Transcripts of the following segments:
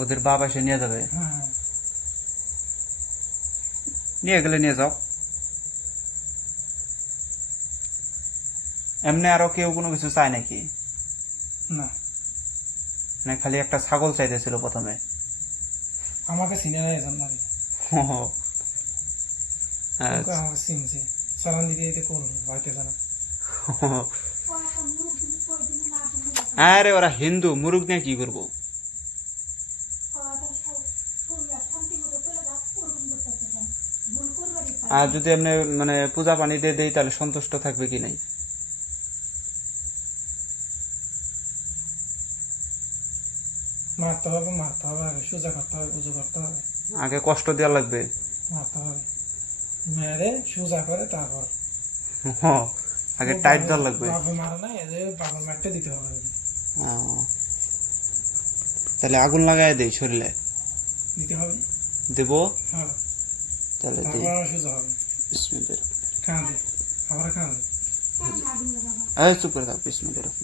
ওদের বাপ এসে নিয়ে যাবে। হ্যাঁ নিয়ে গেলে নিয়ে যাও। এমনি আরো কেউ কোনো কিছু চায় নাকি? না মানে খালি একটা ছাগল চাইতেছিল প্রথমে। আমাকে চিনে নাই এজন নারী আমাকে চিনছে সালান দিতে দিতে করবে হইতেছে না। আরে ওরা হিন্দু, মুরুগ নিয়ে কি করবো? আর যদি এমনি মানে পূজা পানি দিয়ে দেই তাহলে সন্তুষ্ট থাকবে কি নাই? মারতে হবে আগে সোজা করতে হবে উজু করতে হবে আগে কষ্ট দেওয়া লাগবে। মারতে হবে মেরে সোজা করে তারপর আগে টাইট দেওয়া লাগবে। বাবু মারা নাই বাবুর মারতে দিতে হবে। তাহলে আগুন লাগাই দেই শরীরে দিতে হবে দেব। হ্যাঁ তাহলে সোজা হবে। বিসমিল্লাহ কাঁদে আবার কাঁদে চুপ করে থাক। বিসমিল্লাহ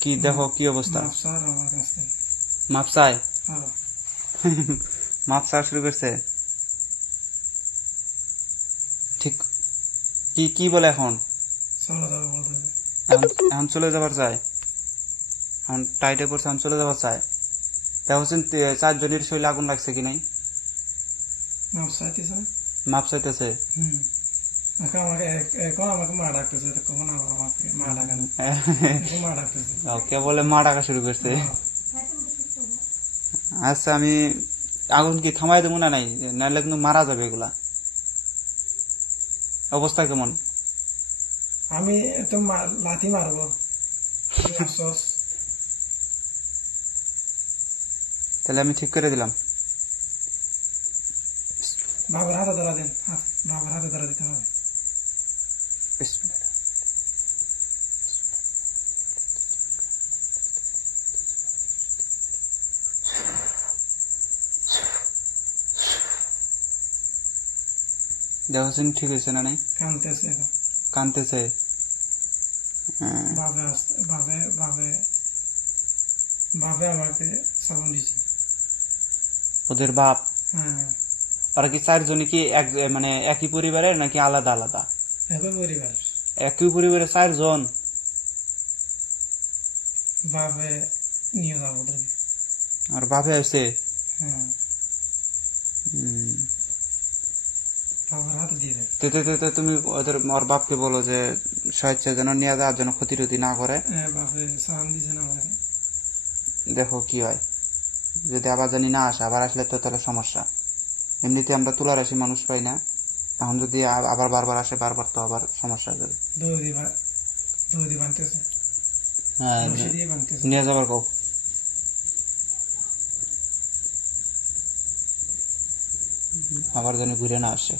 কি দেখো কি অবস্থা? মাপ চাই? মাপ চাওয়া শুরু করছে। ঠিক কি কি বলে এখন? এখন চলে যাবার চাই। এখন টাইটে পড়ছে, এখন চলে যাবার চাই। দেখছেন 4 জনের শরীরে আগুন লাগছে কি নাই? মাপ চাইতেছে। কে বলে মা ডাকা শুরু করছে? আচ্ছা আমি আগুন কি থামাই দেবো না নাই? নাহলে কিন্তু মারা যাবে এগুলা। অবস্থা কেমন? আমি তো লাথি মারবো। তাহলে আমি ঠিক করে দিলাম। বাবার হাতে ধরা দেন, বাবার হাতে ধরা দিতে হবে। দেখছেন ঠিক হয়েছে না নাই? কানতেছে। বাবা আমাকে সালাম দিছে। ওদের বাপ? ওরা কি 4 জনই কি মানে একই পরিবারের নাকি আলাদা আলাদা? একই পরিবারের 4 জন। বাপে নিয়ে যাবো আর বাপে আছে? তুমি ওর বাপকে বলো যে স্বেচ্ছা যেন নিয়ে যায়, যেন ক্ষতি টতি না করে। দেখো কি হয়, যদি আবার জানি না আসে, আবার আসলে তো তাহলে সমস্যা। এমনিতে আমরা তুলা রাশি মানুষ পাই না, এখন যদি আবার বারবার আসে, বারবার তো আবার সমস্যা হবে। হ্যাঁ নিয়ে যাবার কও। আবার যেন ঘুরে না আসে।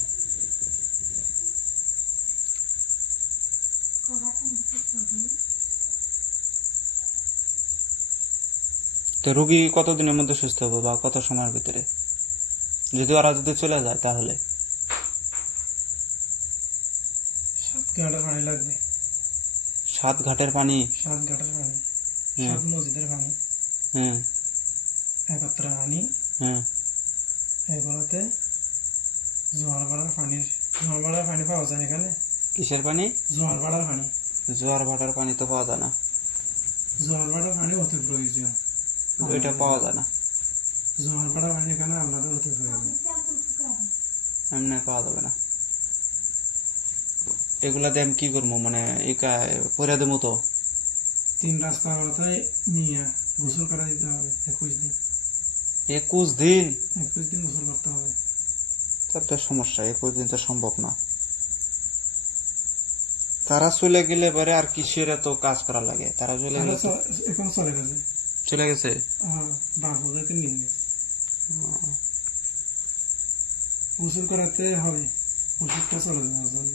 তো রোগী কতদিনের মধ্যে সুস্থ হবে বা কত সময়ের ভিতরে? যদি ওরা যদি চলে যায় তাহলে 7 ঘাটের পানি লাগবে। 7 ঘাটের পানি? 7 ঘাটের পানি, 7 মসজিদের পানি একত্র আনি। এগুলোতে জোয়ার ভাড়ার পানি পাওয়া যায় এখানে। কিসের পানি? জোয়ার ভাড়ার পানি। জোয়ার ভাটার পানি তো পাওয়া যায় না। জোয়ার ভাড়ার পানি অতি প্রয়োজন, ওইটা পাওয়া যায় না। জোয়ার ভাড়ার পানি এখানে আপনাদের অতি প্রয়োজন, এমনি পাওয়া যাবে না। এগুলা দিয়ে আমি কি করবো, মানে করে দেবো তো? 3 রাস্তার মাথায় নিয়ে গোসল করা দিতে হবে 21 দিন। 21 দিন? 21 দিন গোসল করতে হবে। তার তো সমস্যা, 21 দিন তো সম্ভব না। তারা চলে গেলে পরে আর কিসের এত কাজ করা লাগে? তারা চলে গেলে এখন চলে গেছে। চলে গেছে? বাবুদেরকে নিয়ে গেছে। গোসল করাতে হবে, ওষুধটা চলে যাওয়ার জন্য।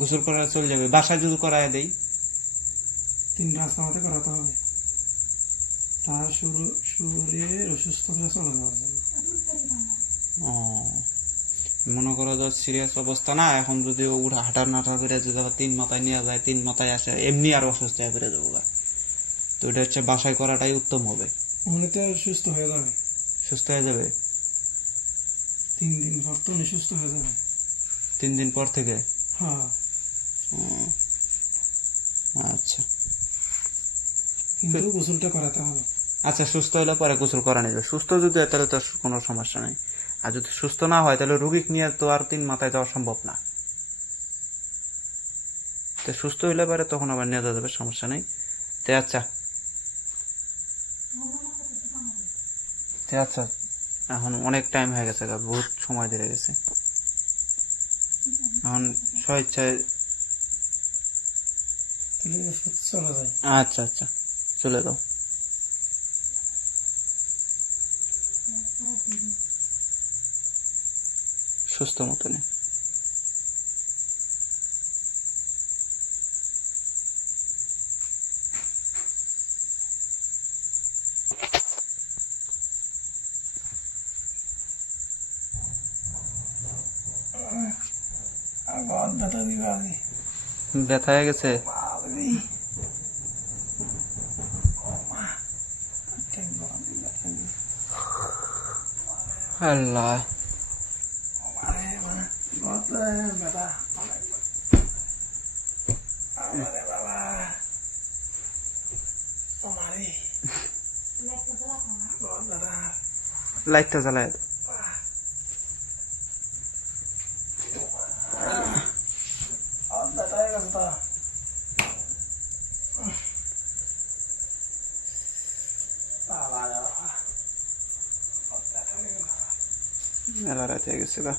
গোসল করা চলে যাবে? বাসায় যদি করায় দেই? 3 রাস্তা মতো করাতে হবে, তার শরীরের অসুস্থতা চলে যাওয়ার জন্য। মনে করো যে সিরিয়াস অবস্থা না, এখন যদি হাঁটার নাটা করে যদি 3 মাথায় নিয়ে যায়, 3 মাথায় আসে, এমনি আর অসুস্থ হয়ে বেড়ে যাবো। তো এটা হচ্ছে বাসায় করাটাই উত্তম হবে। উনি তো সুস্থ হয়ে যাবে। সুস্থ হয়ে যাবে 3 দিন পর তো উনি সুস্থ হয়ে যাবে। 3 দিন পর থেকে? হ্যাঁ। আচ্ছা, কিন্তু গোসলটা করাতে হবে। আচ্ছা, সুস্থ হলে পরে গোসল করা নেবে। সুস্থ যদি হয় তাহলে তো কোনো সমস্যা নেই। আর যদি সুস্থ না হয় তাহলে রোগী নিয়ে তো আর 3 মাথায় যাওয়া সম্ভব না। তো সুস্থ হইলে পরে তখন আবার নিয়ে যাবে, সমস্যা নেই। আচ্ছা আচ্ছা, এখন অনেক টাইম হয়ে গেছে, বহুত সময় ধরে গেছে। এখন স্বেচ্ছায় চলে যায়। আচ্ছা আচ্ছা, চলে দাও। সুস্থ মতনে ব্যথা হয়ে গেছে। আল্লাহ, লাইটটা জ্বালায়। মেলা রাত হয়ে গেছে গা।